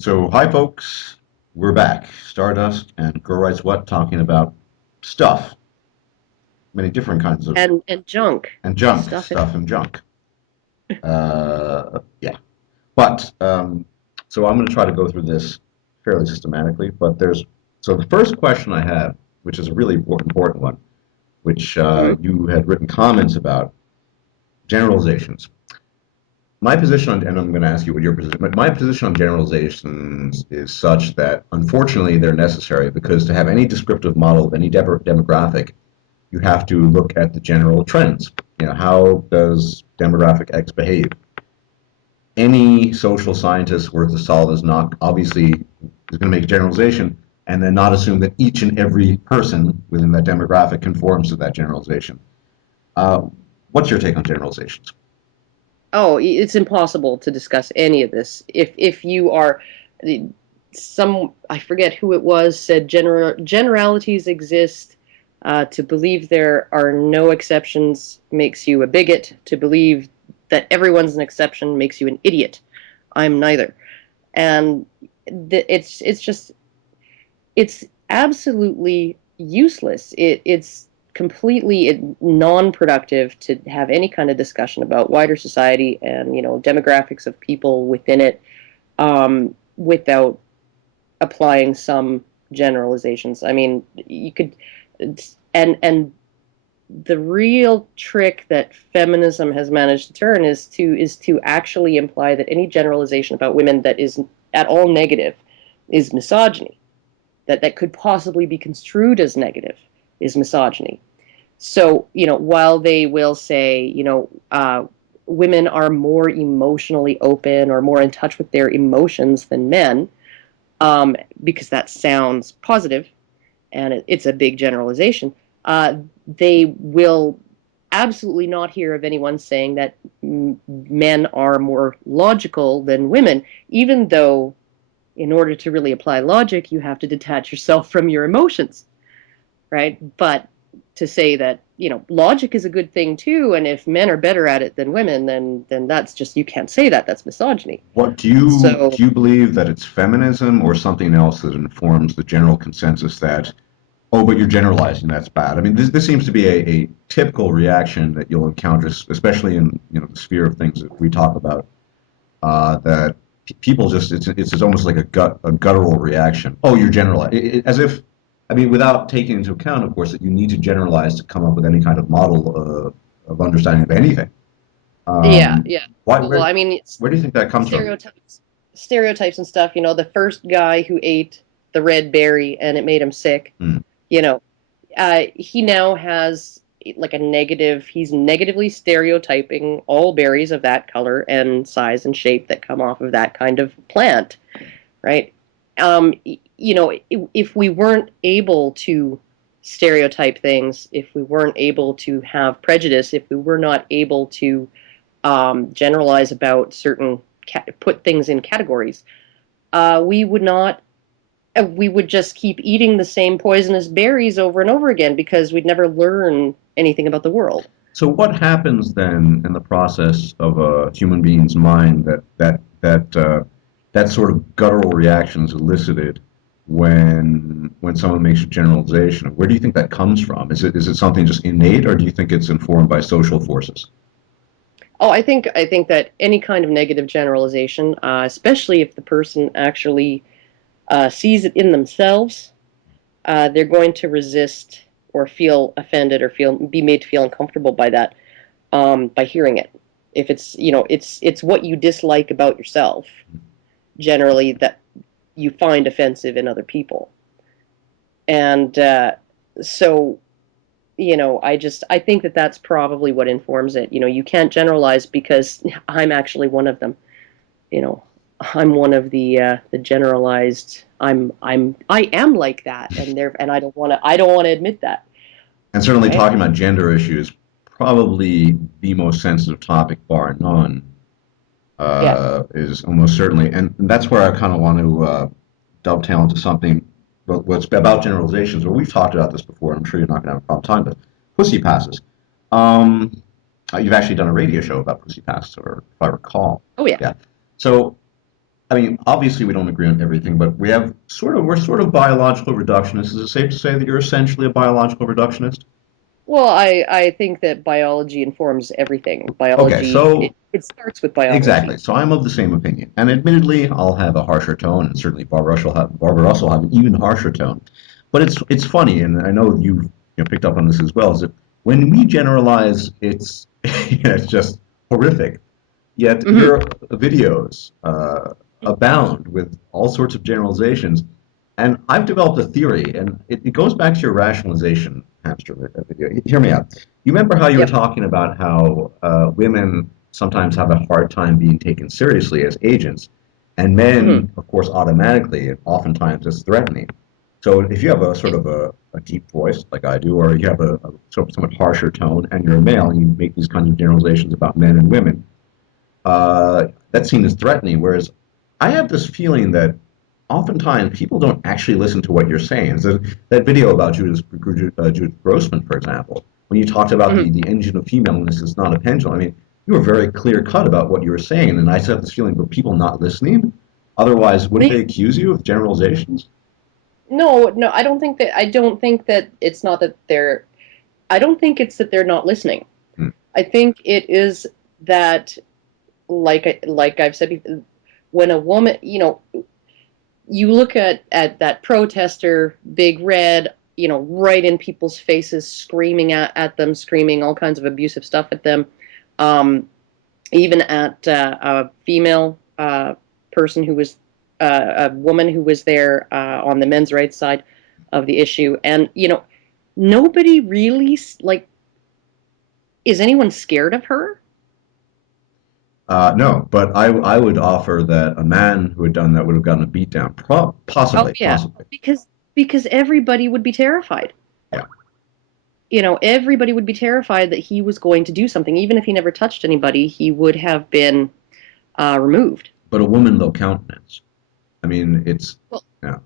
So, hi folks, we're back. Stardust and Girl Writes What, talking about stuff, many different kinds of, and junk and junk, stuff. stuff and junk. Yeah. But, so I'm going to try to go through this fairly systematically, but so the first question I have, which is a really important one, which Mhm. you had written comments about, generalizations. My position on, and I'm going to ask you what your position, but my position on generalizations is such that unfortunately they're necessary because to have any descriptive model of any demographic, you have to look at the general trends. How does demographic X behave? Any social scientist worth his salt is not obviously is going to make a generalization and then not assume that each and every person within that demographic conforms to that generalization. Uh, what's your take on generalizations? Oh, it's impossible to discuss any of this if you are some. I forget who it was said generalities exist. To believe there are no exceptions makes you a bigot. To believe that everyone's an exception makes you an idiot. I'm neither, and it's just it's absolutely useless. It's completely non-productive to have any kind of discussion about wider society and demographics of people within it without applying some generalizations. I mean, you could, and the real trick that feminism has managed to turn is to actually imply that any generalization about women that is at all negative is misogyny, that could possibly be construed as negative is misogyny. So, while they will say, women are more emotionally open or more in touch with their emotions than men, because that sounds positive and it's a big generalization, uh, they will absolutely not hear of anyone saying that men are more logical than women, even though in order to really apply logic, you have to detach yourself from your emotions, right? But to say that, logic is a good thing too, and if men are better at it than women, then that's just, you can't say that. That's misogyny. What do you So do you believe that it's feminism or something else that informs the general consensus that, oh, but you're generalizing, that's bad? I mean, this seems to be a typical reaction that you'll encounter, especially in the sphere of things that we talk about. That people just it's almost like a guttural reaction. Oh, you're generalizing, as if, I mean, without taking into account, of course, that you need to generalize to come up with any kind of model of understanding of anything. yeah, Um, yeah. why Well, I mean, where do you think that comes from? stereotypes and stuff. The first guy who ate the red berry and it made him sick. Hmm. You know, he now has like a negative. He's negatively stereotyping all berries of that color and size and shape that come off of that kind of plant, right? If we weren't able to stereotype things, if we weren't able to have prejudice, if we were not able to generalize about certain put things in categories, we would not. We would just keep eating the same poisonous berries over and over again because we'd never learn anything about the world. So what happens then in the process of a human being's mind that sort of guttural reaction is elicited when someone makes a generalization? Where do you think that comes from? Is it something just innate, or do you think it's informed by social forces? Oh, I think that any kind of negative generalization, especially if the person actually sees it in themselves, they're going to resist or feel offended or be made to feel uncomfortable by that, by hearing it. If it's what you dislike about yourself, generally, that you find offensive in other people, and so I think that that's probably what informs it. You can't generalize because I'm actually one of them. you know I'm one of the generalized. I am like that, and I don't want to admit that, And certainly right? talking about gender issues, probably the most sensitive topic, bar none, Yeah. is almost certainly, and that's where I kind of want to dovetail into something, what's about generalizations. Well, we've talked about this before, and I'm sure you're not going to have a problem time, but pussy passes. Um, you've actually done a radio show about pussy passes, or if I recall. Oh yeah. Yeah. So I mean, obviously we don't agree on everything, but we're sort of biological reductionists. Is it safe to say that you're essentially a biological reductionist? Well, I think that biology informs everything. Okay, Biology, so it starts with exactly. biology. So I'm of the same opinion. And admittedly, I'll have a harsher tone, and certainly Barbara Russell will have an even harsher tone. But it's funny, and I know you've picked up on this as well, is that when we generalize, it's just horrific. Yet Hmm. your videos abound with all sorts of generalizations. And I've developed a theory, and it goes back to your rationalization hamster video. Hear me out. You remember how you were Yep. talking about how women sometimes have a hard time being taken seriously as agents, and Hmm. men, of course, automatically and oftentimes as threatening. So if you have a sort of a deep voice like I do, or you have a sort of somewhat harsher tone, and you're a male, and you make these kinds of generalizations about men and women, that's seen as threatening. Whereas I have this feeling that oftentimes people don't actually listen to what you're saying. So that video about Judith Grossman, for example, when you talked about Hmm. the engine of femaleness is not a pendulum. I mean, you were very clear cut about what you were saying, and I just have this feeling for people not listening. Otherwise, wouldn't they accuse you of generalizations? No, no, I don't think that it's not that they're I don't think it's that they're not listening. Hmm. I think it is that like I've said before, when a woman, you look at that protester, big red, right in people's faces, screaming at them, screaming all kinds of abusive stuff at them, um, even at a female person who was a woman who was there on the men's rights side of the issue, and nobody really like is anyone scared of her? No, but I would offer that a man who had done that would have gotten a beat down. Oh Possibly, yeah, possibly. because everybody would be terrified. Yeah. Everybody would be terrified that he was going to do something. Even if he never touched anybody, he would have been removed. But a woman low countenance. I mean, it's Well, yeah.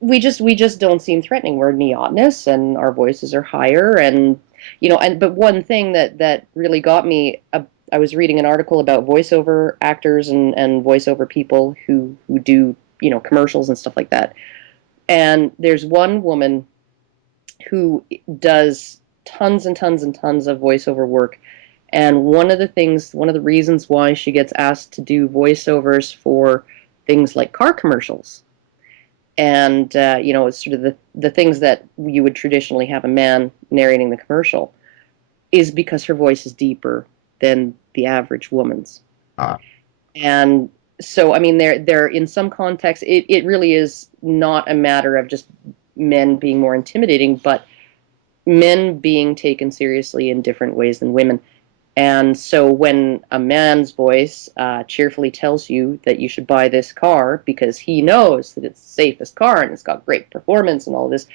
we just don't seem threatening. We're neotenous, and our voices are higher, and but one thing that really got me. I was reading an article about voiceover actors and voiceover people who do commercials and stuff like that. And there's one woman who does tons and tons and tons of voiceover work. And one of the reasons why she gets asked to do voiceovers for things like car commercials, and it's sort of the things that you would traditionally have a man narrating the commercial, is because her voice is deeper than the average woman's. Uh, And so, I mean, there in some contexts, it really is not a matter of just men being more intimidating, but men being taken seriously in different ways than women. And so when a man's voice cheerfully tells you that you should buy this car because he knows that it's the safest car and it's got great performance and all this,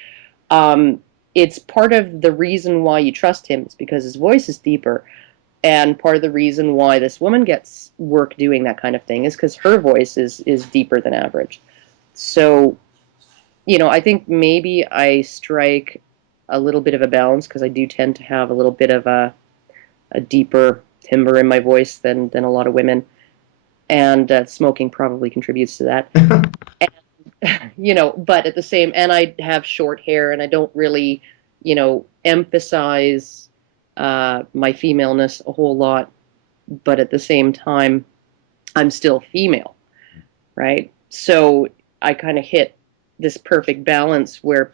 um, it's part of the reason why you trust him is because his voice is deeper. And part of the reason why this woman gets work doing that kind of thing is because her voice is deeper than average. So I think maybe I strike a little bit of a balance because I do tend to have a little bit of a deeper timbre in my voice than a lot of women, and smoking probably contributes to that. But at the same, and I have short hair, and I don't really, emphasize my femaleness a whole lot, but at the same time, I'm still female, right? So I kind of hit this perfect balance where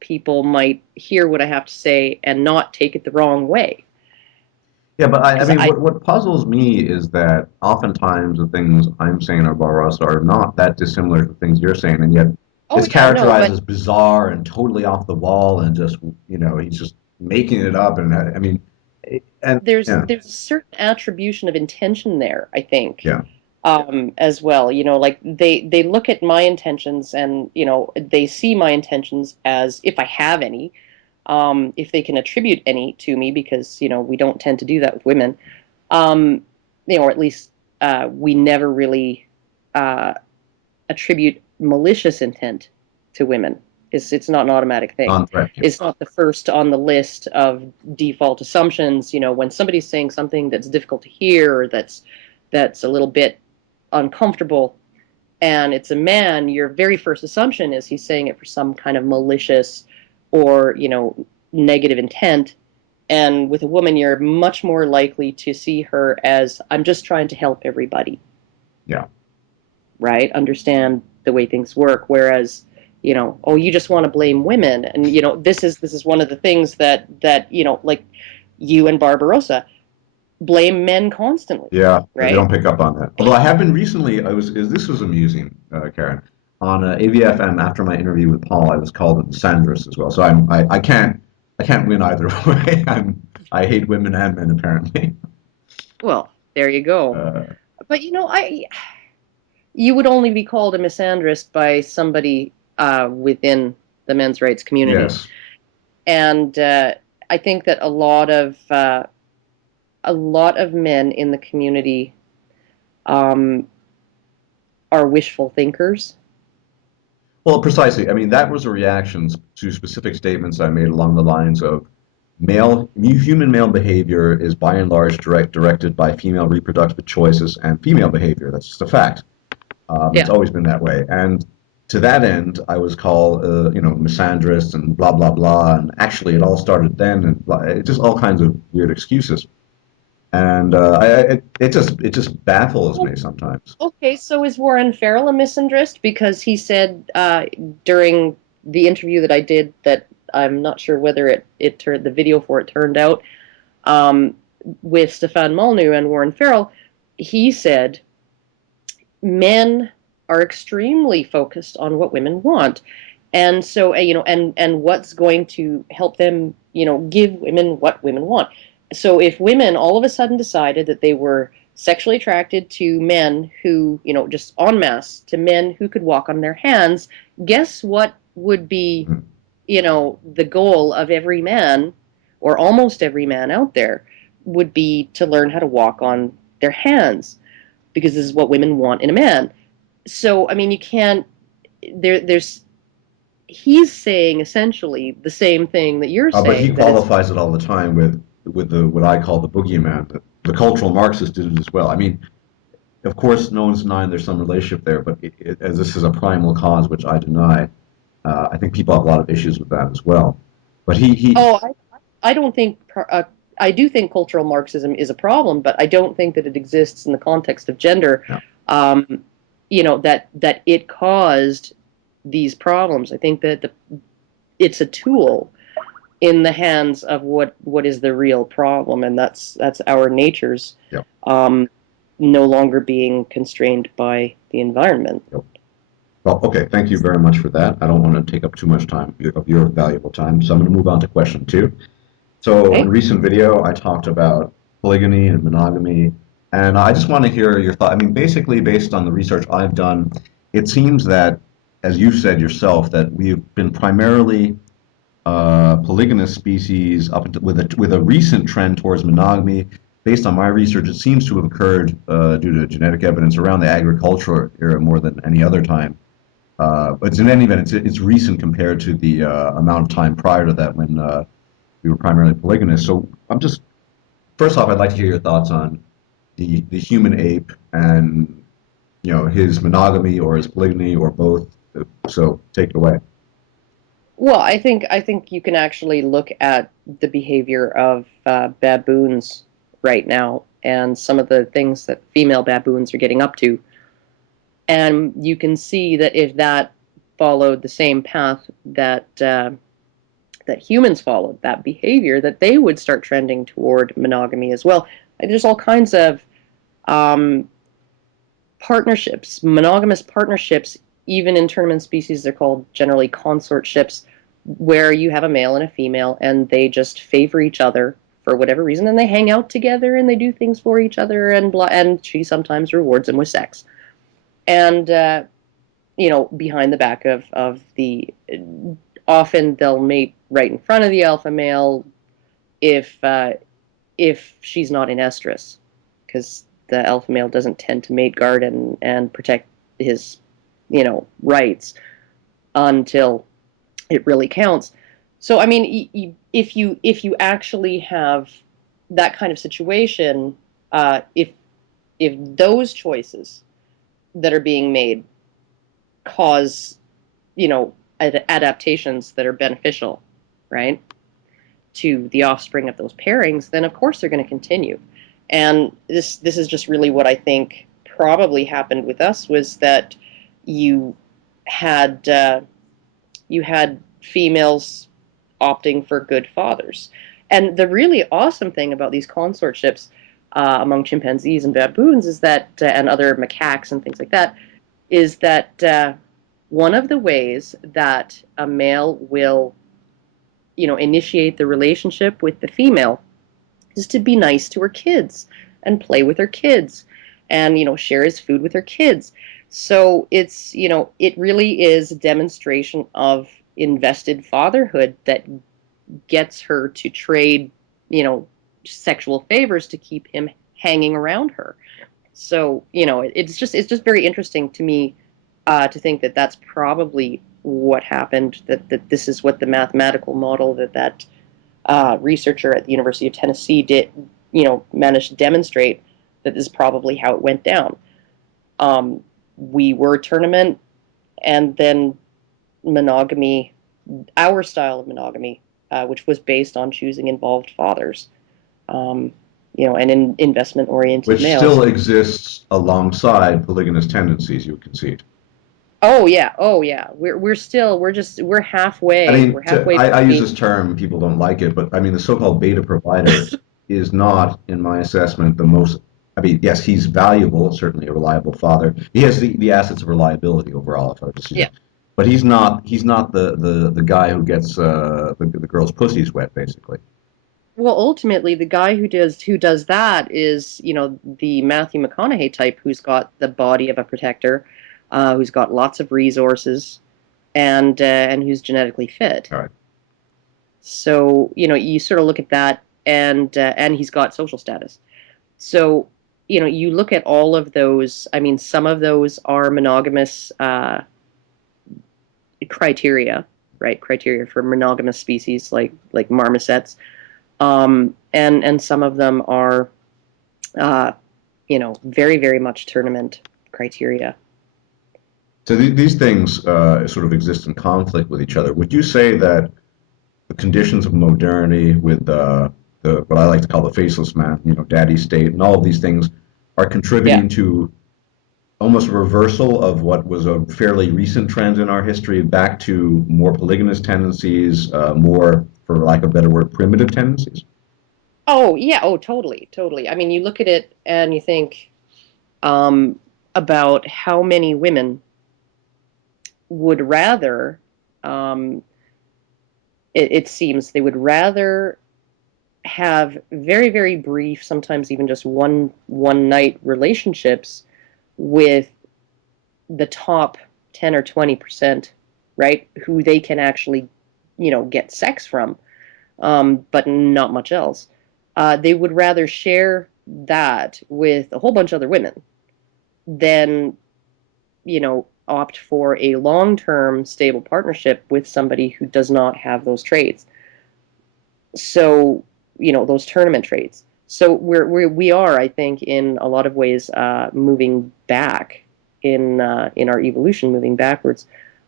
people might hear what I have to say and not take it the wrong way. yeah, but I Because mean, what puzzles me is that oftentimes the things I'm saying or Barbaros are not that dissimilar to things you're saying, and yet oh it's yeah, no, characterized but as bizarre and totally off the wall, and just he's just making it up, and I mean, and there's yeah, there's a certain attribution of intention there, I think, yeah, as well. Like they look at my intentions, and they see my intentions as, if I have any, if they can attribute any to me, because we don't tend to do that with women, um, or at least we never really uh, attribute malicious intent to women. It's not an automatic thing. non-threatening. It's not the first on the list of default assumptions. When somebody's saying something that's difficult to hear, or that's a little bit uncomfortable, and it's a man, your very first assumption is he's saying it for some kind of malicious or, negative intent. And with a woman, you're much more likely to see her as, I'm just trying to help everybody, Yeah. right? Understand the way things work. Whereas, oh, you just want to blame women. And, this is one of the things that, like you and Barbarossa blame men constantly, Yeah, they right? don't pick up on that. Although I have been recently, this was amusing, Karen. On AVFM after my interview with Paul, I was called a misandrist as well. So I can't win either way. I hate women and men apparently. Well, there you go. Uh, But you would only be called a misandrist by somebody within the men's rights community, yes. and I think that a lot of men in the community um, are wishful thinkers. Well, precisely. I mean, that was a reaction to specific statements I made along the lines of human male behavior is by and large directed by female reproductive choices and female behavior. That's just a fact. It's Yeah. always been that way. And to that end, I was called, misandrist and blah blah blah. And actually, it all started then, and it just all kinds of weird excuses. And it just baffles me sometimes. Okay, so is Warren Farrell a misandrist? Because he said during the interview that I did that I'm not sure whether it turned the video for it turned out um, with Stefan Molyneux and Warren Farrell, he said men are extremely focused on what women want. And so, and what's going to help them, give women what women want. So if women all of a sudden decided that they were sexually attracted to men who, just en masse to men who could walk on their hands, guess what would be, Mhm. the goal of every man or almost every man out there would be to learn how to walk on their hands because this is what women want in a man. So, I mean, you can't, there's, he's saying essentially the same thing that you're But he saying, that it's, qualifies it all the time with the what I call the boogeyman. The cultural Marxists did it as well. I mean, of course, no one's denying there's some relationship there, but as this is a primal cause, which I deny, I think people have a lot of issues with that as well. But he oh, I don't think, I do think cultural Marxism is a problem, but I don't think that it exists in the context of gender, yeah. um, that it caused these problems. I think that it's a tool in the hands of what is the real problem, and that's our natures Yeah. um, no longer being constrained by the environment. Yeah. Well, okay, thank you very much for that. I don't want to take up too much time of your valuable time, so I'm going to move on to question two. So in a Okay. recent video, I talked about polygamy and monogamy, and I just want to hear your thought. I mean, basically, based on the research I've done, it seems that, as you said yourself, that we've been primarily polygamous species up until, with a recent trend towards monogamy. Based on my research, it seems to have occurred due to genetic evidence around the agricultural era more than any other time. But in any event, it's recent compared to the amount of time prior to that when we were primarily polygamous. So I'm just first off, I'd like to hear your thoughts on the human ape and his monogamy or his polygamy or both. So take it away. Well, I think you can actually look at the behavior of baboons right now and some of the things that female baboons are getting up to, and you can see that if that followed the same path that humans followed, that behavior, that they would start trending toward monogamy as well. And there's all kinds of um, partnerships, monogamous partnerships, even in tournament species, they're called generally consortships, where you have a male and a female and they just favor each other for whatever reason, and they hang out together and they do things for each other, and blah, and she sometimes rewards them with sex. And behind the back of the, often they'll mate right in front of the alpha male if she's not in estrus, because the alpha male doesn't tend to mate guard and protect his rights until it really counts. So I mean, if you actually have that kind of situation, if those choices that are being made cause, adaptations that are beneficial, right, to the offspring of those pairings, then of course they're going to continue. And this is just really what I think probably happened with us, was that you had you had females opting for good fathers. And the really awesome thing about these consortships among chimpanzees and baboons is that, and other macaques and things like that, is that one of the ways that a male will, initiate the relationship with the female is to be nice to her kids and play with her kids and, share his food with her kids. So it's, it really is a demonstration of invested fatherhood that gets her to trade, sexual favors to keep him hanging around her. So, it's just very interesting to me to think that that's probably what happened. That this is what the mathematical model that researcher at the University of Tennessee did, managed to demonstrate that this is probably how it went down. We were tournament, and then monogamy, our style of monogamy, which was based on choosing involved fathers, and in investment-oriented Which males. still exists alongside polygamous tendencies, you would concede. Oh yeah, oh yeah. We're I halfway. We're mean, halfway I use between. this term, people don't like it, but I mean, the so-called beta provider is not, in my assessment, the most. I mean, yes, he's valuable, certainly a reliable father. He has the assets of reliability overall, if I would Yeah. say. But he's not the guy who gets the girl's pussies wet, basically. Well, ultimately, the guy who does that is, the Matthew McConaughey type, who's got the body of a protector, who's got lots of resources, and who's genetically fit. All right. So, you sort of look at that, and he's got social status. So, you look at all of those. I mean, some of those are monogamous criteria, right? Criteria for monogamous species, like marmosets, and some of them are, uh, very very much tournament criteria. So these things sort of exist in conflict with each other. Would you say that the conditions of modernity with the what I like to call the faceless man, daddy state, and all of these things are Yeah. contributing to almost a reversal of what was a fairly recent trend in our history back to more polygamous tendencies, more, for lack of a better word, primitive tendencies? Oh yeah. Oh, totally, totally. I mean, you look at it and you think, um, about how many women would rather. Um, it seems they would rather have very very brief, sometimes even just one night relationships with the top 10 or 20%, right, who they can actually, get sex from, but not much else. They would rather share that with a whole bunch of other women than, opt for a long-term stable partnership with somebody who does not have those traits. So, those tournament traits. So we are, I think, in a lot of ways, moving back in our evolution, moving backwards,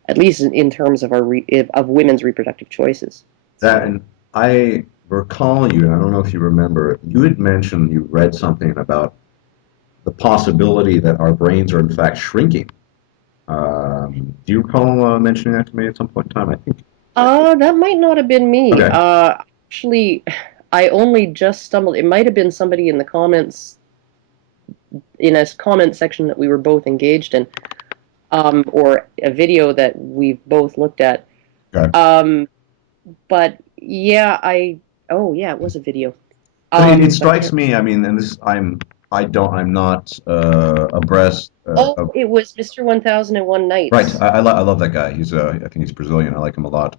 at least in terms of of women's reproductive choices. That, So and I recall you, and I don't know if you remember, you had mentioned you read something about the possibility that our brains are in fact shrinking. Do you recall mentioning that to me at some point in time? I think. that might not have been me. Okay. Actually, I only just stumbled. It might have been somebody in the comments, in a comment section that we were both engaged in, or a video that we've both looked at. Okay. Um, but yeah, oh yeah, it was a video. It But I strikes can't. me. I mean, and this I'm not abreast Oh, of. it was Mr. 1001 Right. Nights. I love that guy. I think he's Brazilian. I like him a lot.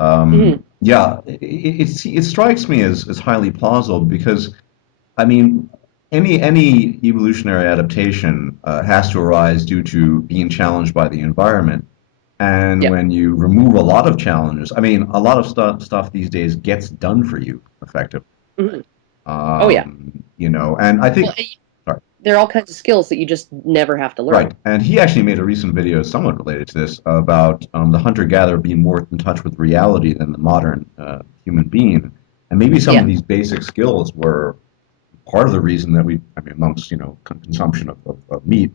Mhm. Yeah, it strikes me as highly plausible because I mean, any evolutionary adaptation has to arise due to being challenged by the environment. And Yeah. when you remove a lot of challenges, I mean, a lot of stuff these days gets done for you effectively. Mhm. Oh yeah. And I Well, think, sorry. there are all kinds of skills that you just never have to learn. Right. And he actually made a recent video somewhat related to this about the hunter-gatherer being more in touch with reality than the modern human being. And maybe some of Yeah. these basic skills were part of the reason that I mean, amongst, consumption of meat,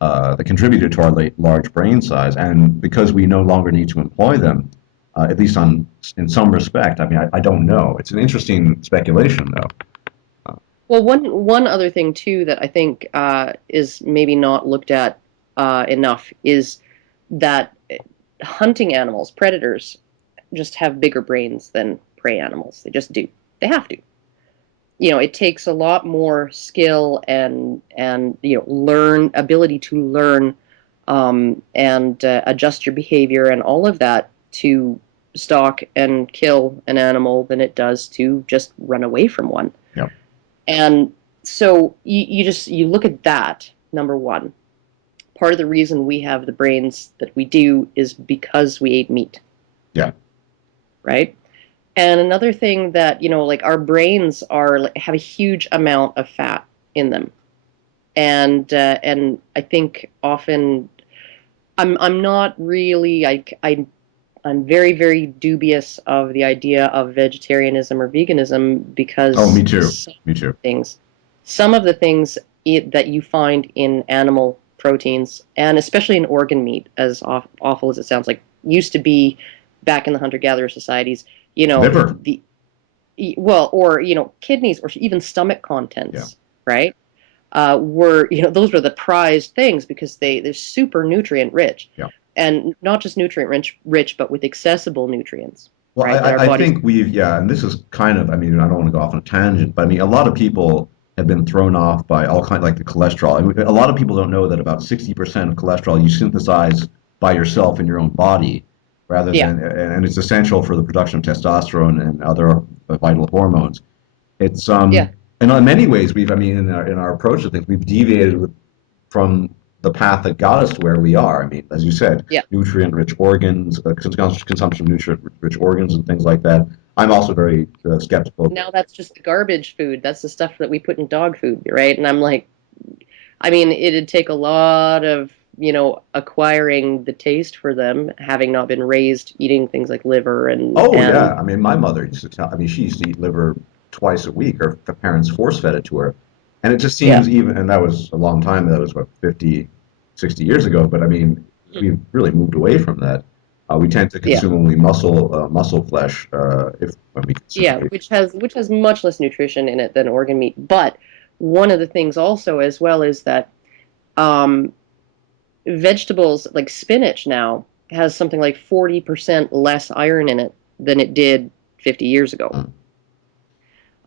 that contributed to our large brain size. And because we no longer need to employ them, at least in some respect, I mean, I don't know. It's an interesting speculation, though. Well, one other thing too that I think is maybe not looked at enough is that hunting animals, predators, just have bigger brains than prey animals. They just do. They have to. It takes a lot more skill and learn ability to learn and adjust your behavior and all of that to stalk and kill an animal than it does to just run away from one. Yeah. And so you look at that, number one. Part of the reason we have the brains that we do is because we ate meat, Yeah. right? And another thing that, like our brains have a huge amount of fat in them. And I think often I'm not really I'm very, very dubious of the idea of vegetarianism or veganism Oh, me because too. Me too. some of the things that you find in animal proteins, and especially in organ meat, as awful as it sounds like, used to be back in the hunter-gatherer societies, Liver. the well, or kidneys or even stomach Yeah. contents, right? Were those were the prized things because they're super nutrient rich, Yeah. and not just nutrient rich, but with accessible nutrients, Well, right? That our I bodies. think yeah, and this is kind of, I mean, I don't want to go off on a tangent, but I mean, a lot of people have been thrown off by all kind like the cholesterol. I mean, a lot of people don't know that about 60% of cholesterol you synthesize by yourself in your own body, rather Yeah, than, and it's essential for the production of testosterone and other vital hormones. It's yeah, and in many ways I mean, in our approach to things, we've deviated from the path that got us to where we are. I mean, as you said, yeah. nutrient-rich organs, consumption of nutrient-rich organs, and things like that. I'm also very skeptical. Now that's just the garbage food. That's the stuff that we put in dog food, right? And I'm like, I mean, it'd take a lot of, acquiring the taste for them, having not been raised eating things like liver and Oh and yeah, I mean, my mother used to tell. I mean, she used to eat liver twice a week. Her parents force-fed it to her, and it just yeah. seems even. And that was a long time. That was what 50, 60 years ago. But I mean, we've really moved away from that. We tend to Yeah. consume only muscle flesh if when we consume Yeah, meat. which has much less nutrition in it than organ meat. But one of the things also as well is that um, vegetables like spinach now has something like 40% less iron in it than it did 50 years ago.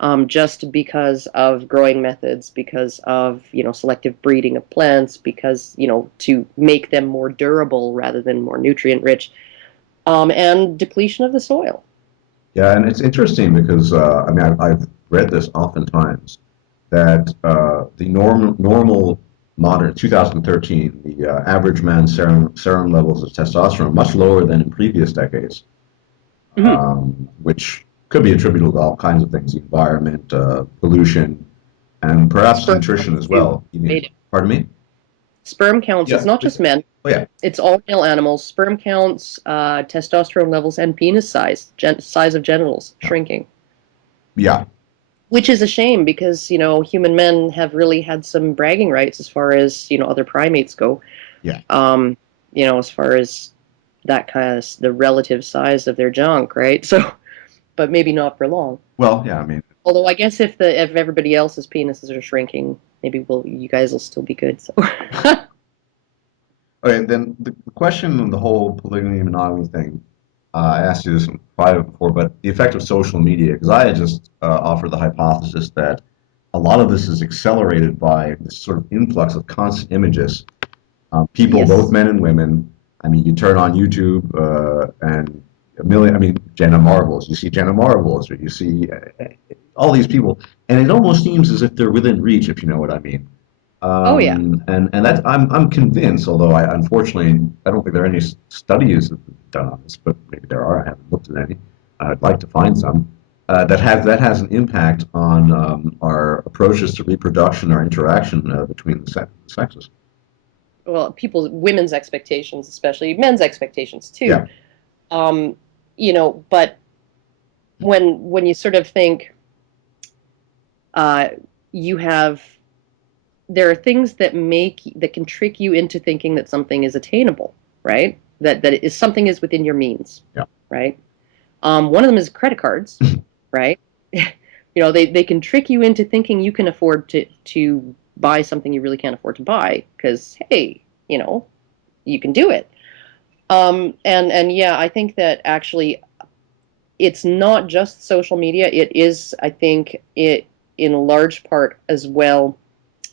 Mm. Just because of growing methods, because of selective breeding of plants, because to make them more durable rather than more nutrient rich, and depletion of the soil. Yeah, and it's interesting because I mean I've read this oftentimes that the normal modern 2013 the average man's serum levels of testosterone are much lower than in previous decades, Mhm. which could be attributable to all kinds of things, the environment, pollution, and perhaps Sperm nutrition counts as too. well. Made it. Pardon me? Sperm counts. It's Yeah. not just men. Oh yeah. It's all male animals. Sperm counts, testosterone levels, and penis size, size of genitals Yeah. shrinking. Yeah. Which is a shame because human men have really had some bragging rights as far as other primates go. Yeah. As far as that kind of the relative size of their junk, right? So, but maybe not for long. Well, yeah. I mean, Although I guess if everybody else's penises are shrinking, maybe you guys will still be good. So. okay. Then the question on the whole polygamy monogamy thing. I asked you this in private before, but the effect of social media, because I had just offered the hypothesis that a lot of this is accelerated by this sort of influx of constant images. People, both Yes. men and women. I mean, you turn on YouTube and a million. I mean, Jenna Marbles. You see Jenna Marbles, or you see all these people, and it almost seems as if they're within reach, if you know what I mean. Oh yeah. And that's I'm convinced, although unfortunately I don't think there are any studies done on this, but maybe there are. I haven't looked at any. I'd like to find some. that has an impact on our approaches to reproduction, our interaction between the sexes. Well, women's expectations, especially men's expectations too. Yeah, Um, but when you sort of think, uh, you have there are things that can trick you into thinking that something is attainable, right? That it is something is within your means, yeah. right? One of them is credit cards, right? They can trick you into thinking you can afford to buy something you really can't afford to buy because hey, you can do it. And yeah, I think that actually it's not just social media. It is, I think, it in large part as well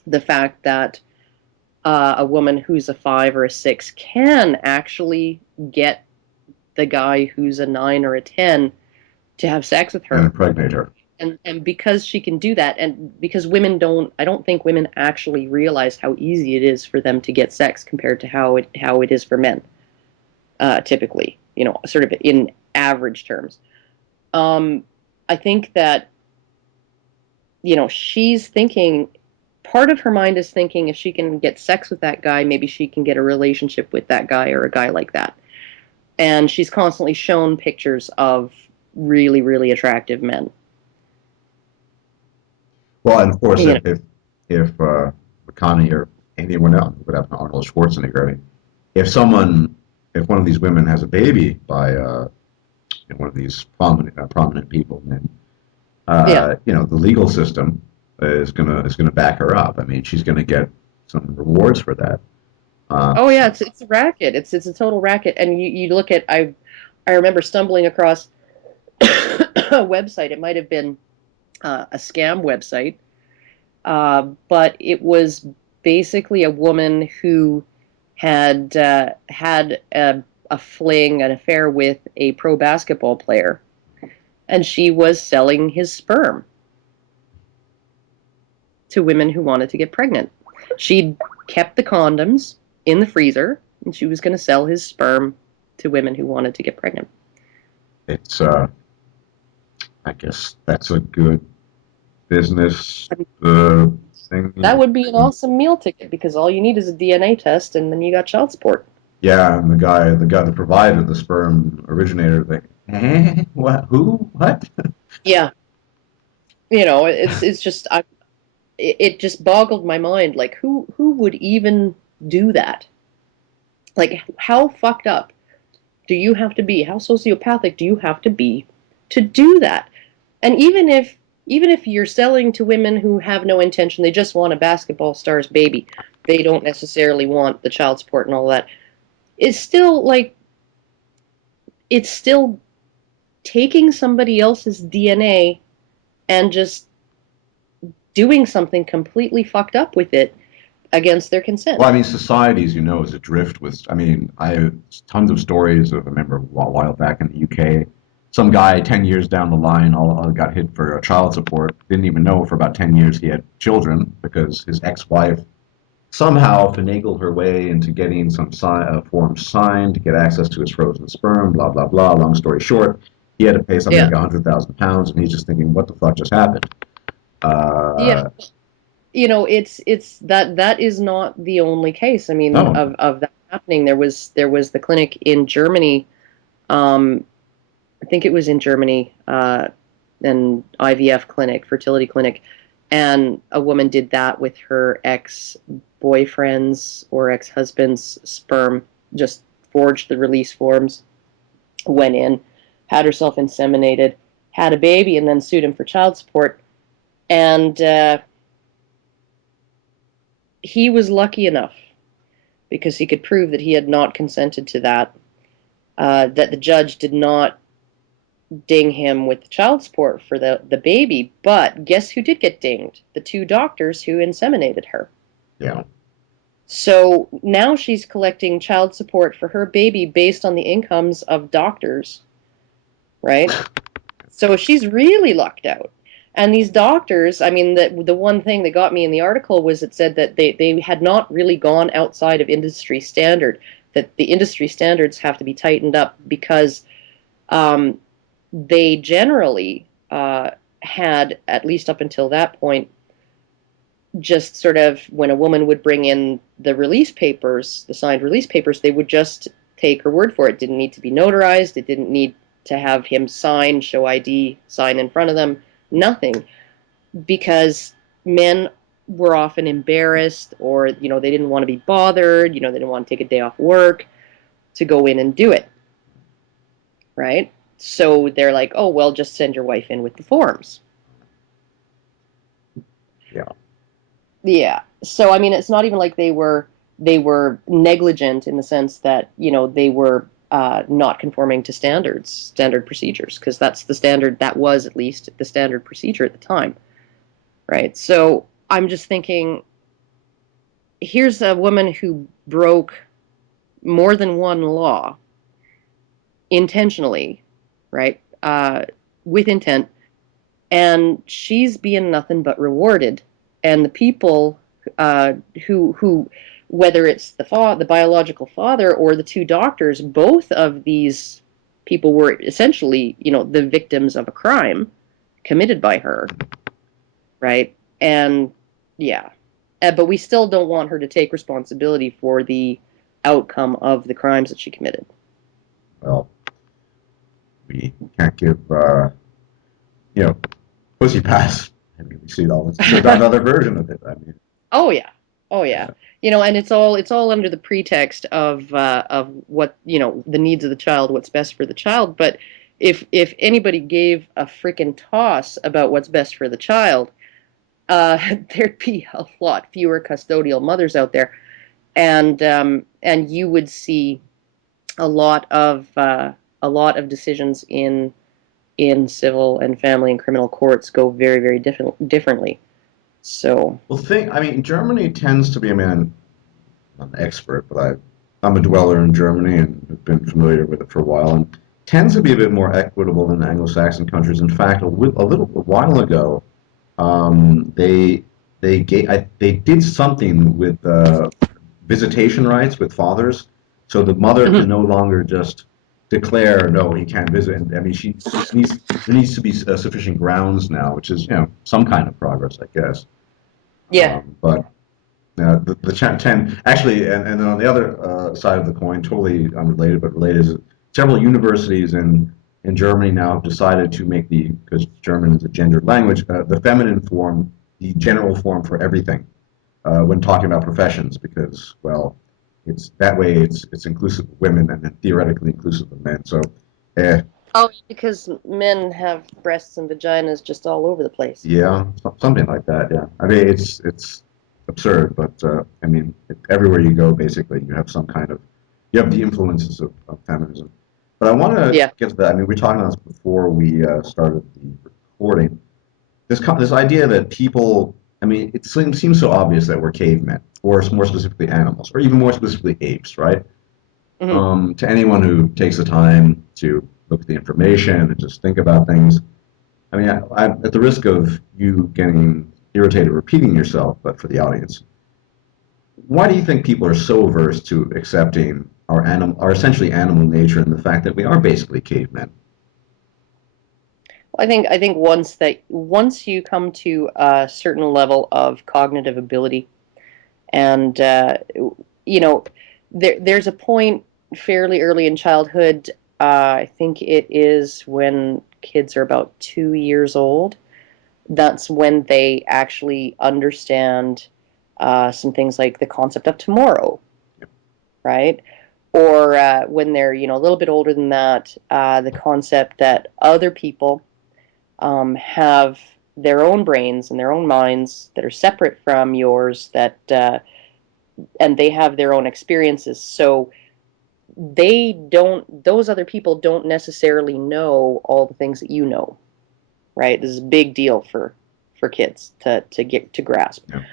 the fact that a woman who's a 5 or a 6 can actually get the guy who's a 9 or a 10 to have sex with And her. impregnate her. And because she can do that, and because I don't think women actually realize how easy it is for them to get sex compared to how it is for men, typically, sort of in average terms. Um, I think that, she's thinking, part of her mind is thinking if she can get sex with that guy, maybe she can get a relationship with that guy or a guy like that. And she's constantly shown pictures of really, really attractive men. Well, and of course, You know, if McConaughey or anyone else, would have Arnold Schwarzenegger, I mean, if someone, if one of these women has a baby by one of these prominent people, then yeah. the legal system is gonna back her up. I mean, she's gonna get some rewards for that. Oh So, yeah, it's a racket. It's a total racket. And you look at I remember stumbling across a website. It might have been a scam website, but it was basically a woman who had a fling, an affair with a pro basketball player, and she was selling his sperm to women who wanted to get pregnant. She kept the condoms in the freezer, and she was going to sell his sperm to women who wanted to get pregnant. it's I guess that's a good business thing. That would be an awesome meal ticket because all you need is a DNA test, and then you got child support. Yeah, and the guy that provided the sperm originator, like, what? Who? What? Yeah, it's just it just boggled my mind. Like who would even do that? Like how fucked up do you have to be? How sociopathic do you have to be to do that? And even if you're selling to women who have no intention, they just want a basketball star's baby. They don't necessarily want the child support and all that. It's still like it's still taking somebody else's DNA and just doing something completely fucked up with it against their Well, consent. I mean, society, as you know, is adrift with. I mean, I have tons of stories of. I remember a while back in the UK, some guy 10 years down the line, all got hit for child support. Didn't even know for about 10 years he had children because his ex-wife somehow finagled her way into getting some forms signed to get access to his frozen sperm. Blah blah blah. Long story short, he had to pay something Yeah. like £100,000, and he's just thinking, "What the fuck just happened?" Yeah. Uh, It's that is not the only case. I mean, no, of that happening. There was the clinic in Germany. I think it was in Germany, an IVF clinic, fertility clinic, and a woman did that with her ex-boyfriend's or ex-husband's sperm. Just forged the release forms, went in, had herself inseminated, had a baby, and then sued him for child support. And he was lucky enough because he could prove that he had not consented to that. That the judge did not ding him with child support for the baby. But guess who did get dinged? The two doctors who inseminated her. yeah. So now she's collecting child support for her baby based on the incomes of doctors, right? So she's really lucked out. And these doctors, I mean, the one thing that got me in the article was it said that they had not really gone outside of industry standard, that the industry standards have to be tightened up because they generally had, at least up until that point, just sort of when a woman would bring in the release papers, the signed release papers, they would just take her word for it. It didn't need to be notarized. It didn't need to have him sign, show ID, sign in front of them, nothing, because men were often embarrassed, or they didn't want to be bothered, they didn't want to take a day off work to go in and do it, right? So they're like, oh, well, just send your wife in with the forms. Yeah. Yeah. So I mean, it's not even like they were negligent in the sense that they were not conforming to standard procedures, because that's the standard, that was at least the standard procedure at the time, right? So I'm just thinking, here's a woman who broke more than one law intentionally, right? With intent, and she's being nothing but rewarded. And the people uh, who, whether it's the biological father or the two doctors, both of these people were essentially, the victims of a crime committed by her, right? And yeah, but we still don't want her to take responsibility for the outcome of the crimes that she committed. Well, we can't give you know pussy pass. I mean, we see it all. It's just another version of it. I mean, Oh yeah. Oh yeah. yeah. And it's all under the pretext of what, the needs of the child, what's best for the child. But if anybody gave a freaking toss about what's best for the child, there'd be a lot fewer custodial mothers out there, and you would see a lot of decisions in civil and family and criminal courts go very, very differently. So. Well, I mean, Germany tends to be. I mean, I'm not an expert, but I'm a dweller in Germany and have been familiar with it for a while, and tends to be a bit more equitable than Anglo-Saxon countries. In fact, a while ago, they did something with visitation rights with fathers, so the mother can Mhm. no longer just declare no, he can't visit. And, I mean, there needs to be sufficient grounds now, which is some kind of progress, I guess. Yeah. But the 10 actually, and then on the other side of the coin, totally unrelated but related, is several universities in Germany now have decided to make because German is a gendered language, the feminine form the general form for everything when talking about professions, because well, it's that way it's inclusive of women and then theoretically inclusive of men. So, eh, Oh, because men have breasts and vaginas just all over the place. yeah, something like that. Yeah, I mean it's absurd, but I mean everywhere you go, basically you have some kind of you have the influences of feminism. But I want to Yeah. get to that. I mean, we talked about this before we started the recording. This idea that people, I mean, it seems so obvious that we're cavemen, or more specifically animals, or even more specifically apes, right? Hmm. To anyone who takes the time to look at the information and just think about things, I mean, at the risk of you getting irritated repeating yourself, but for the audience, why do you think people are so averse to accepting our essentially animal nature and the fact that we are basically cavemen? I think once you come to a certain level of cognitive ability, and you know, there's a point fairly early in childhood. I think it is when kids are about 2 years old. That's when they actually understand some things like the concept of tomorrow, right? Or when they're a little bit older than that, the concept that other people have their own brains and their own minds that are separate from yours, that and they have their own experiences. So those other people don't necessarily know all the things that you know, right? This is a big deal for kids to get to grasp. Yeah.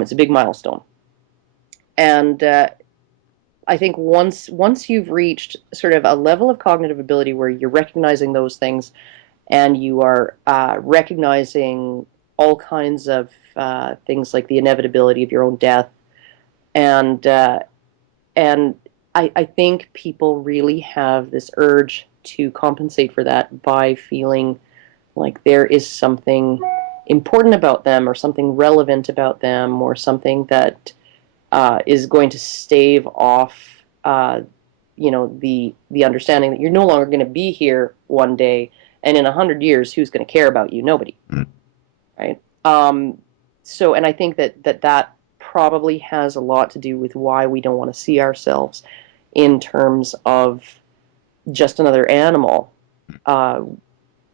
It's a big milestone, and I think once you've reached sort of a level of cognitive ability where you're recognizing those things, and you are recognizing all kinds of things like the inevitability of your own death, and and I think people really have this urge to compensate for that by feeling like there is something important about them, or something relevant about them, or something that is going to stave off, the understanding that you're no longer going to be here one day, and in 100 years, who's going to care about you? Nobody, Mm. right? So, and I think that probably has a lot to do with why we don't want to see ourselves in terms of just another animal. Uh,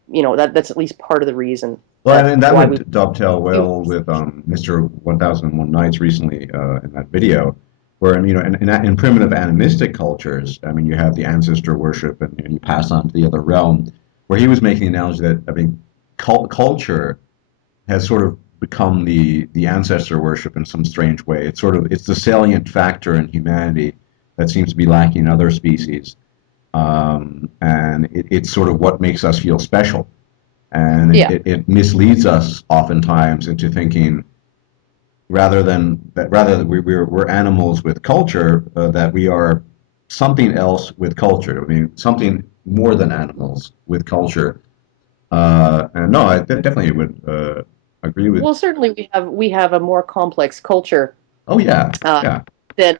that's at least part of the reason Well, I mean, that why we would dovetail humans. well with Mr. 1001 Nights recently in that video, where, in primitive animistic cultures, I mean, you have the ancestor worship and you pass on to the other realm, where he was making the analogy that, I mean, culture has sort of become the ancestor worship in some strange way. It's the salient factor in humanity that seems to be lacking in other species, and it's sort of what makes us feel special. And Yeah. it misleads us oftentimes into thinking rather than we're animals with culture, that we are something else with culture. I mean, something more than animals with culture. And no, I definitely would agree with. Well, certainly we have a more complex culture Oh yeah, uh, yeah, than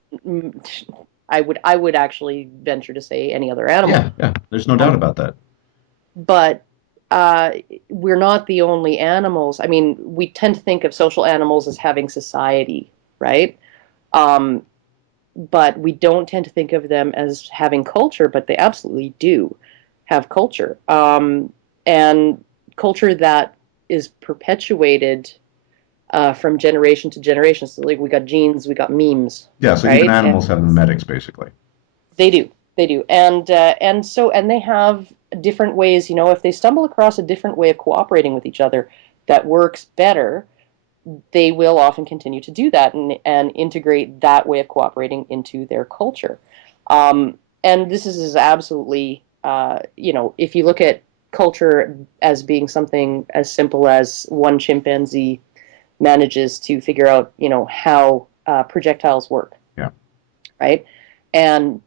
I would actually venture to say any other animal. yeah, yeah. There's no doubt Um, about that. but uh, we're not the only animals. I mean, we tend to think of social animals as having society, right? Um, but we don't tend to think of them as having culture, but they absolutely do have culture. And culture that is perpetuated from generation to generation. So, like, we got genes, we got memes, Yeah, so even right? And animals have mimetics, basically. they do, they do, and they have different ways. If they stumble across a different way of cooperating with each other that works better, they will often continue to do that and integrate that way of cooperating into their culture. And this is absolutely, if you look at culture as being something as simple as one chimpanzee manages to figure out, how projectiles work, Yeah, right? And,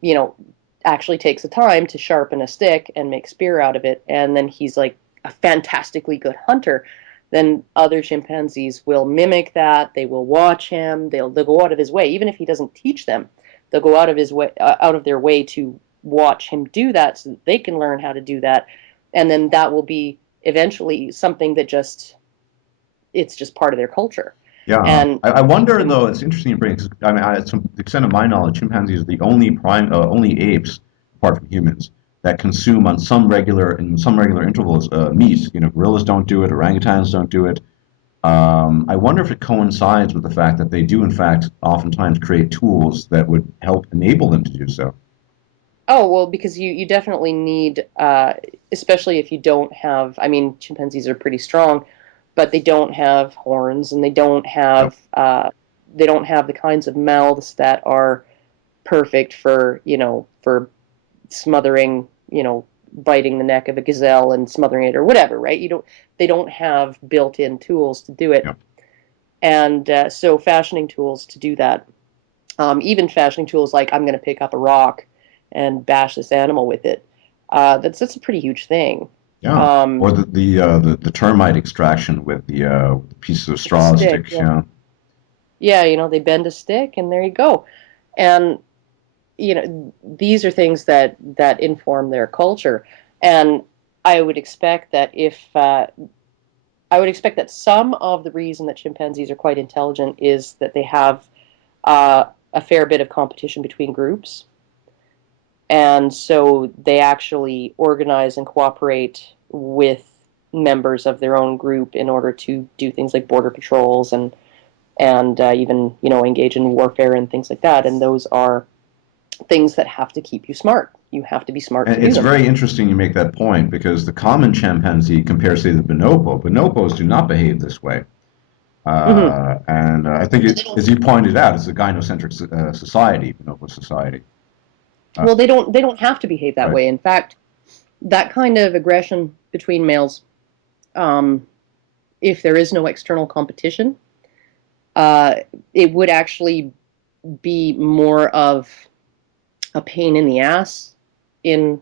actually takes the time to sharpen a stick and make spear out of it. And then he's like a fantastically good hunter. Then other chimpanzees will mimic that. They will watch him. They'll go out of his way, even if he doesn't teach them. They'll go out of their way to watch him do that, so that they can learn how to do that. And then that will be eventually something that it's just part of their culture. yeah. And I wonder though. It's interesting you bring. 'Cause, I mean, to the extent of my knowledge, chimpanzees are the only apes, apart from humans, that consume in some regular intervals meat. Gorillas don't do it. Orangutans don't do it. I wonder if it coincides with the fact that they do, in fact, oftentimes create tools that would help enable them to do so. Oh, well, because you definitely need, especially if you don't have, I mean, chimpanzees are pretty strong, but they don't have horns, and Yep. they don't have the kinds of mouths that are perfect for smothering, biting the neck of a gazelle and smothering it or whatever, right? They don't have built-in tools to do it. Yep. And so fashioning tools to do that, even fashioning tools like, I'm going to pick up a rock and bash this animal with it. That's a pretty huge thing. Yeah. Um, Or the termite extraction with the pieces of with a straw stick, sticks. yeah, Yeah. yeah, they bend a stick and there you go. And these are things that inform their culture. And I would expect that if I would expect that some of the reason that chimpanzees are quite intelligent is that they have a fair bit of competition between groups. And so they actually organize and cooperate with members of their own group in order to do things like border patrols and even engage in warfare and things like that. And those are things that have to keep you smart. You have to be smart to And do it's them. very interesting you make that point because the common chimpanzee compared to the bonobo, bonobos do not behave this way. Hmm. And I think, as you pointed out, it's a gynocentric society, bonobo society. Uh, Well, they don't have to behave that right. way. In fact, that kind of aggression between males, um, if there is no external competition, uh, it would actually be more of a pain in the ass in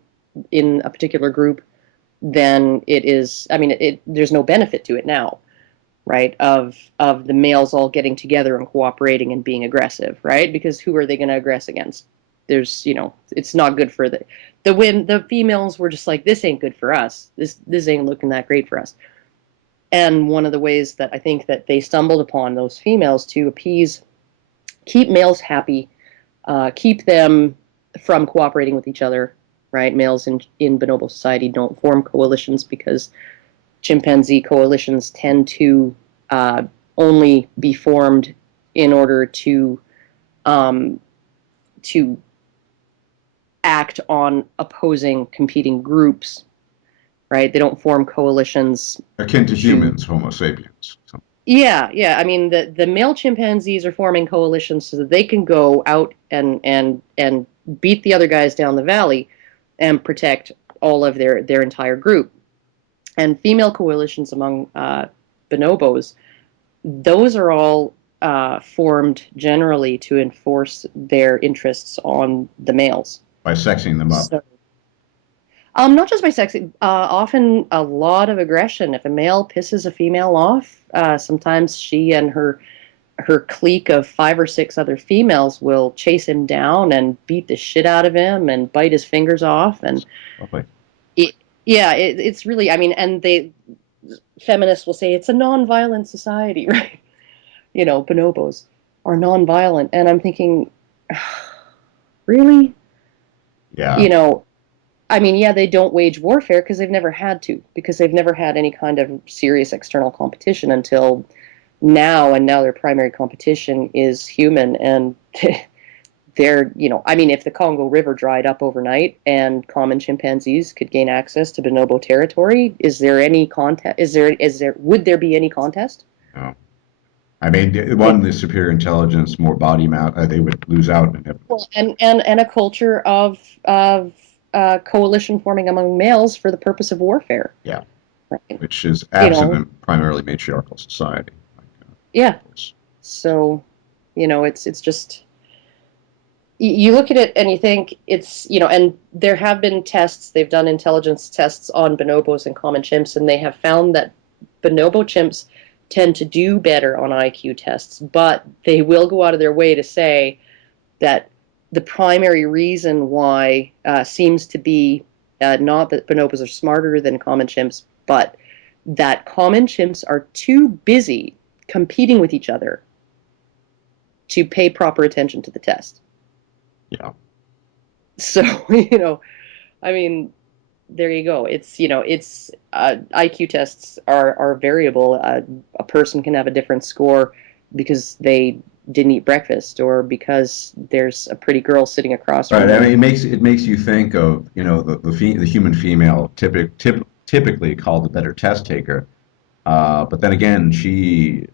in a particular group then it is, I mean, there's no benefit to it now, right? Of the males all getting together and cooperating and being aggressive, right? Because who are they going to aggress against? There's, it's not good for the females were just like, this ain't good for us. This ain't looking that great for us. And one of the ways that I think that they stumbled upon those females to keep males happy, keep them from cooperating with each other, right? Males in bonobo society don't form coalitions because chimpanzee coalitions tend to only be formed in order um, to act on opposing competing groups, right? They don't form coalitions Akin to to. humans, Homo sapiens. So, Yeah, yeah. I mean, the male chimpanzees are forming coalitions so that they can go out and beat the other guys down the valley and protect all of their entire group. And female coalitions among bonobos, those are all formed generally to enforce their interests on the males. by sexing them up. So, not just by sex, often a lot of aggression. If a male pisses a female off, sometimes she and her clique of 5 or 6 other females will chase him down and beat the shit out of him and bite his fingers off. And Okay. yeah, it's really, I mean, and feminists will say it's a non-violent society, right? Bonobos are non-violent, and I'm thinking, really? Yeah. You know, I mean, yeah, they don't wage warfare because they've never had to, because they've never had any kind of serious external competition until now, and now their primary competition is human, and I mean, if the Congo River dried up overnight and common chimpanzees could gain access to bonobo territory, is there any contest? Would there be any contest? No. I mean, one, the superior intelligence, more body mass, they would lose out. Well, and a culture of coalition forming among males for the purpose of warfare. Yeah. Right. Which is absent in primarily matriarchal society. Yeah. So, it's just, you look at it and you think it's, and there have been tests, they've done intelligence tests on bonobos and common chimps, and they have found that bonobo chimps tend to do better on IQ tests, but they will go out of their way to say that the primary reason why seems to be not that bonobos are smarter than common chimps, but that common chimps are too busy competing with each other to pay proper attention to the test. Yeah. So, I mean, there you go. It's, it's IQ tests are variable. A person can have a different score because they didn't eat breakfast or because there's a pretty girl sitting across from Right. I them. mean, it makes you think of, the human female typically called the better test taker. But then again, she's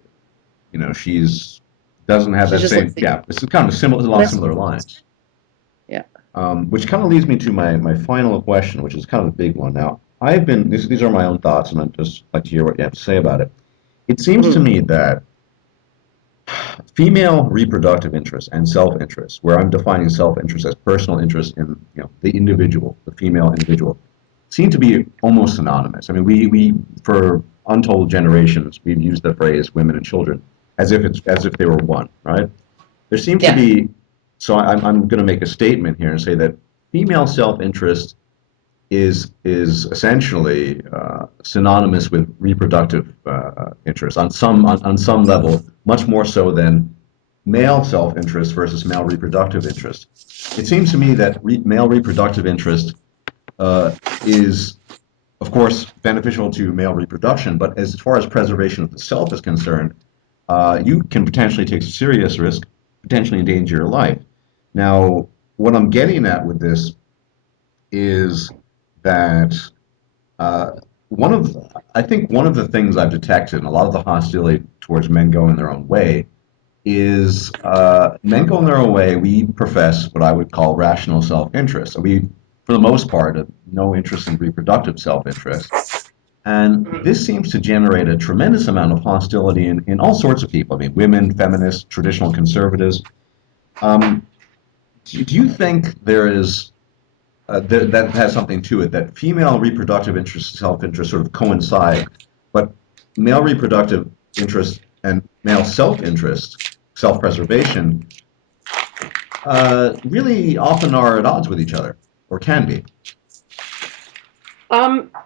doesn't have She's that just same. like, Yeah, it's kind of similar, a lot of similar lines. yeah. Which kind of leads me to my final question, which is kind of a big one. Now, these are my own thoughts, and I'd just like to hear what you have to say about it. It seems to Mhm. me that female reproductive interest and self-interest, where I'm defining self-interest as personal interest in the individual, the female individual, seem to be almost synonymous. I mean, we for untold generations we've used the phrase "women and children" as if they were one, right? There seems to Yeah. be. So I'm going to make a statement here and say that female self-interest is essentially synonymous with reproductive interest on some level, much more so than male self-interest versus male reproductive interest. It seems to me that male reproductive interest is, of course, beneficial to male reproduction, but as far as preservation of the self is concerned, you can potentially take a serious risk, potentially endanger your life. Now, what I'm getting at with this is that uh, I think one of the things I've detected in a lot of the hostility towards men going their own way is men going their own way. We profess what I would call rational self-interest. So we, for the most part, have no interest in reproductive self-interest. And this seems to generate a tremendous amount of hostility in all sorts of people. I mean, women, feminists, traditional conservatives. Do you think there is that has something to it, that female reproductive interest, self-interest sort of coincide, but male reproductive interest and male self-interest, self-preservation, really often are at odds with each other, or can be.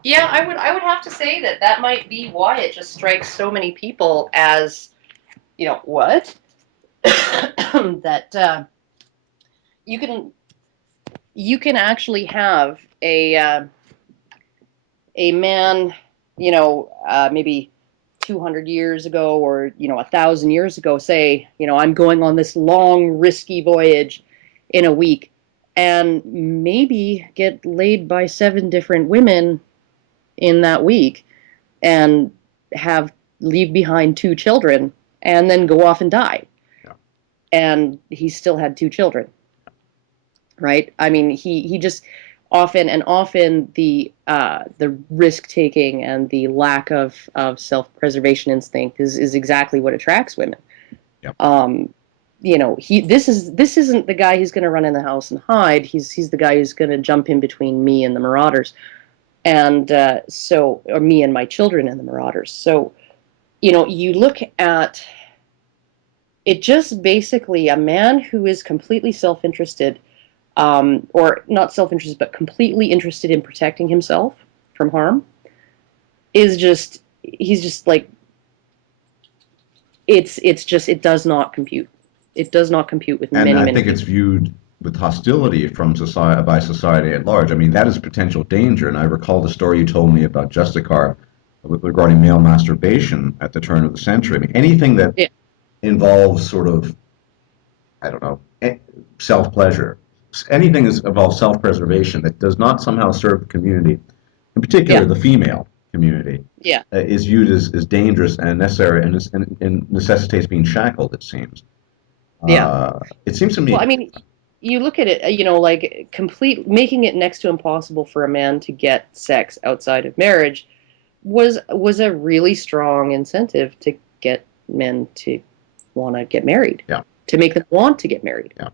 Yeah, I would have to say that that might be why it just strikes so many people as, what? That you can you can actually have a man, maybe 200 years ago or 1,000 years ago say, I'm going on this long risky voyage in a week, and maybe get laid by 7 different women in that week, and have leave behind 2 children, and then go off and die, Yeah. and he still had 2 children, right? I mean, he just often the risk taking and the lack of self preservation instinct is exactly what attracts women. Yep. He this isn't the guy who's going to run in the house and hide. He's the guy who's going to jump in between me and the marauders, and or me and my children and the marauders. So you look at it, just basically a man who is completely self-interested, or not self-interested, but completely interested in protecting himself from harm, he's just like, it does not compute. It does not compute with And many, I many think it's people. viewed with hostility from society by society at large. I mean, that is potential danger. And I recall the story you told me about Justicar regarding male masturbation at the turn of the century. I mean, anything that Yeah, involves sort of, I don't know, self-pleasure, anything that involves self-preservation that does not somehow serve the community, in particular yeah, the female community, yeah, is viewed as dangerous and necessary, and necessitates being shackled, it seems. yeah. It seems to Well, I me, mean, you look at it, like complete making it next to impossible for a man to get sex outside of marriage was a really strong incentive to get men to want to get married, yeah, to make them want to get married, yeah.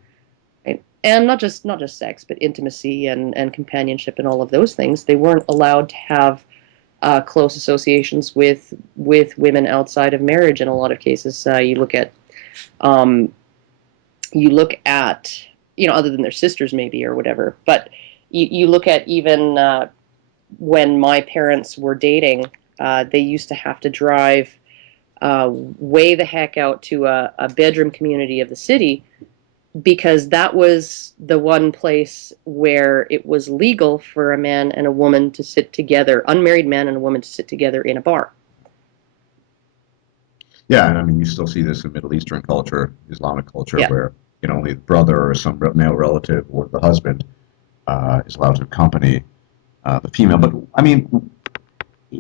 right? And not just sex, but intimacy and companionship and all of those things. They weren't allowed to have close associations with women outside of marriage in a lot of cases. Um, you look at, other than their sisters maybe or whatever, but you look at even when my parents were dating, they used to have to drive way the heck out to a bedroom community of the city, because that was the one place where it was legal for a man and a woman to sit together, unmarried man and a woman to sit together in a bar. Yeah, and I mean, you still see this in Middle Eastern culture, Islamic culture, Yeah, where only the brother or some male relative or the husband is allowed to accompany the female. But I mean,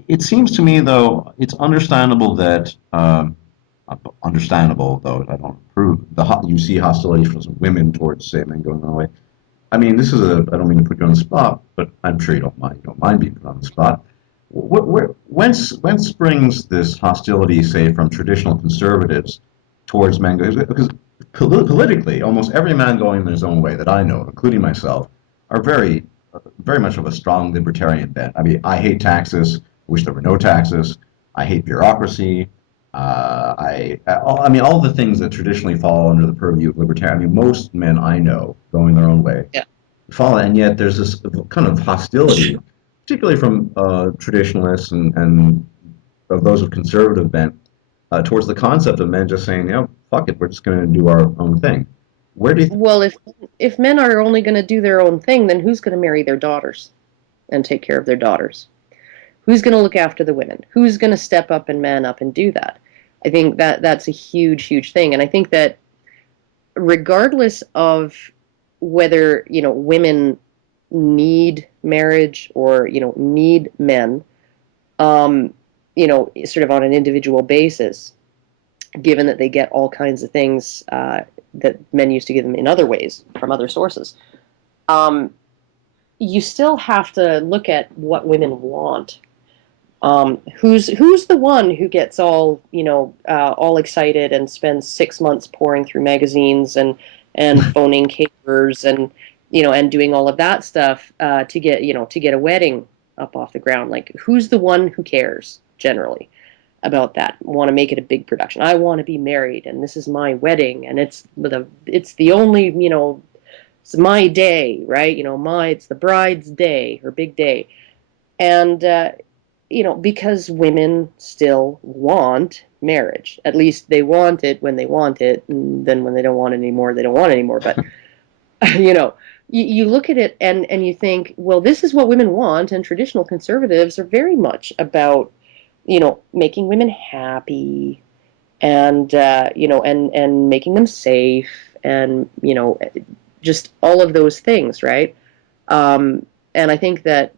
it seems to me, though, it's understandable that, understandable though I don't approve, you see hostility from some women towards, say, men going away. I mean, this is a, I don't mean to put you on the spot, but I'm sure you don't mind being put on the spot. Whence springs this hostility, say, from traditional conservatives towards men? Because politically, almost every man going in his own way that I know, including myself, are very much of a strong libertarian bent. I mean, I hate taxes. Wish there were no taxes. I hate bureaucracy. I mean, all the things that traditionally fall under the purview of libertarian. I mean, most men I know going their own way yeah. follow, and yet there's this kind of hostility, particularly from traditionalists and of those of conservative bent, towards the concept of men just saying, fuck it, we're just going to do our own thing. Where do you? Well, if men are only going to do their own thing, then who's going to marry their daughters and take care of their daughters? Who's going to look after the women? Who's going to step up and man up and do that? I think that that's a huge, huge thing. And I think that regardless of whether, women need marriage or, need men, sort of on an individual basis, given that they get all kinds of things that men used to give them in other ways from other sources, um, you still have to look at what women want. Who's the one who gets all excited and spends 6 months pouring through magazines and phoning caterers and and doing all of that stuff to get a wedding up off the ground. Like, who's the one who cares generally about that? Want to make it a big production. I want to be married, and this is my wedding, and it's the only, it's my day, right? It's the bride's day, her big day. And because women still want marriage. At least they want it when they want it, and then when they don't want it anymore, they don't want it anymore. But you know, you look at it and you think, well, this is what women want, and traditional conservatives are very much about, making women happy, and and making them safe, and just all of those things, right? And I think that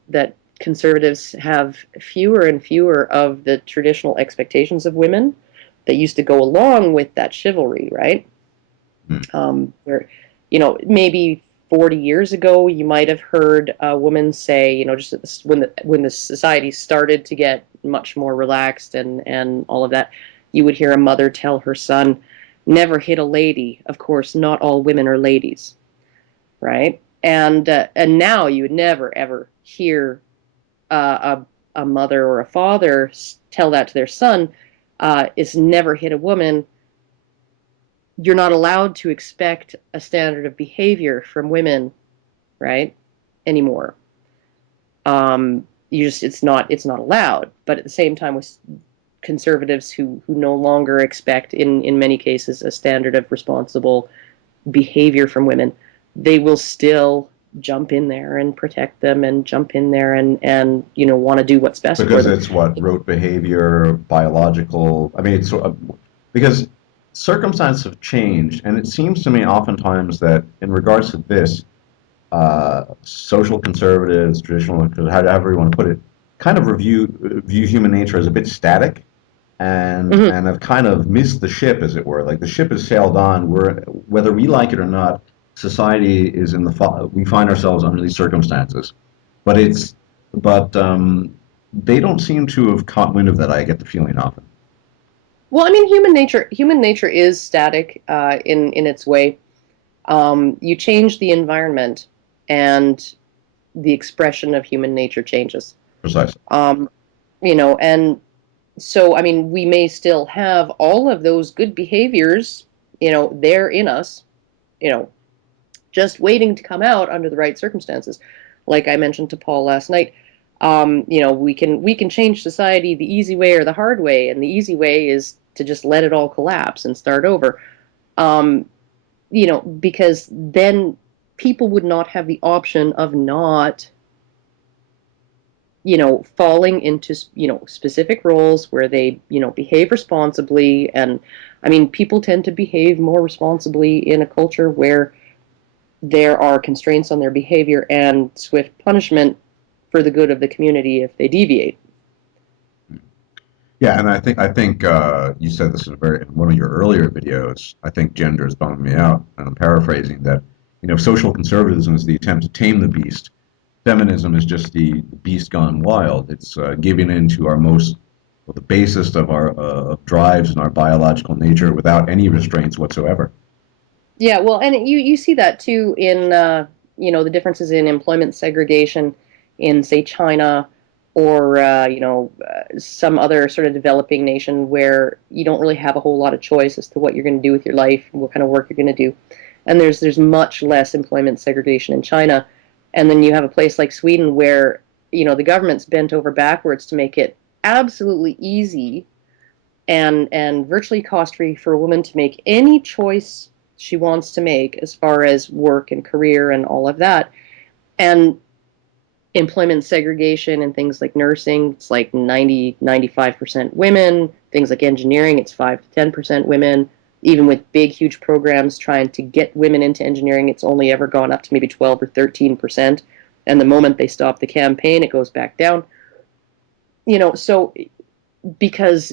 conservatives have fewer and fewer of the traditional expectations of women that used to go along with that chivalry, right? Hmm. Where, maybe 40 years ago, you might have heard a woman say, just when the society started to get much more relaxed and all of that, you would hear a mother tell her son, "Never hit a lady. Of course, not all women are ladies," right? And now you would never ever hear a mother or a father tell that to their son. Is never hit a woman. You're not allowed to expect a standard of behavior from women, right? Anymore. It's not allowed. But at the same time, with conservatives who no longer expect, in many cases, a standard of responsible behavior from women, they will still jump in there and protect them, and jump in there and want to do what's best for Because them. it's what rote behavior, biological. I mean, because circumstances have changed, and it seems to me oftentimes that in regards to this, social conservatives, traditional, however you want to put it, kind of view human nature as a bit static, and Hmm. and have kind of missed the ship, as it were. Like the ship has sailed on. Whether we like it or not, society is we find ourselves under these circumstances, but they don't seem to have caught wind of that. I get the feeling often. Well, I mean, human nature is static in its way. You change the environment, and the expression of human nature changes. Precisely. Um, and so, I mean, we may still have all of those good behaviors, there in us, you know, just waiting to come out under the right circumstances. Like I mentioned to Paul last night, we can change society the easy way or the hard way, and the easy way is to just let it all collapse and start over. Um, because then people would not have the option of not, falling into, specific roles where they, behave responsibly. And I mean, people tend to behave more responsibly in a culture where there are constraints on their behavior and swift punishment for the good of the community if they deviate. Yeah, and I think you said this in one of your earlier videos. I think gender is bumming me out, and I'm paraphrasing that. Social conservatism is the attempt to tame the beast. Feminism is just the beast gone wild. It's giving in to the basest of our drives and our biological nature without any restraints whatsoever. Yeah, well, and you see that too in the differences in employment segregation in, say, China, or some other sort of developing nation where you don't really have a whole lot of choice as to what you're going to do with your life and what kind of work you're going to do. And there's much less employment segregation in China. And then you have a place like Sweden where the government's bent over backwards to make it absolutely easy and virtually cost free for a woman to make any choice she wants to make as far as work and career and all of that. And employment segregation and things like nursing, it's like 90-95% women. Things like engineering, it's 5 to 10% women. Even with big huge programs trying to get women into engineering, it's only ever gone up to maybe 12 or 13%. And the moment they stop the campaign, it goes back down. So because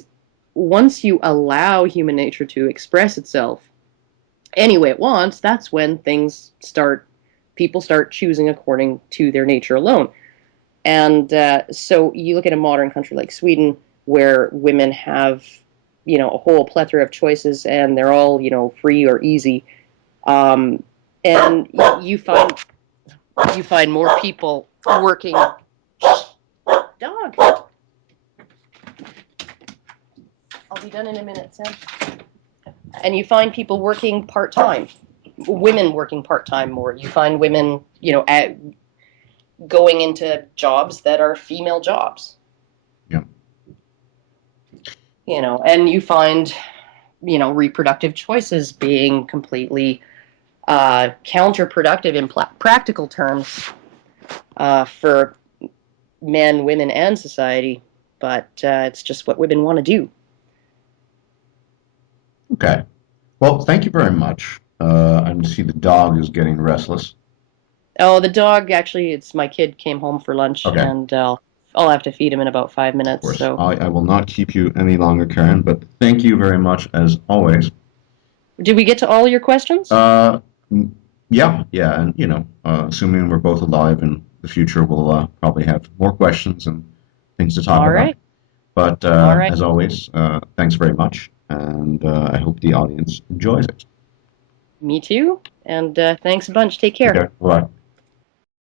once you allow human nature to express itself any way it wants, that's when people start choosing according to their nature alone. And so you look at a modern country like Sweden, where women have, a whole plethora of choices, and they're all, free or easy. And you find you find more people working. Dog. I'll be done in a minute, Sam. And you find people working part-time, women working part-time more. You find women, going into jobs that are female jobs. Yeah. And you find, reproductive choices being completely counterproductive in practical terms for men, women, and society. But it's just what women want to do. Okay. Well, thank you very much. I see the dog is getting restless. Oh, the dog, actually, it's my kid came home for lunch, Okay. and I'll have to feed him in about 5 Of minutes. course. So, I will not keep you any longer, Karen, but thank you very much as always. did we get to all your questions? Yeah, yeah, and assuming we're both alive in the future, we'll probably have more questions and things to talk All about. right. But All right. as always, thanks very much, and I hope the audience enjoys it. Me too. And thanks a bunch. Take care. Okay, bye.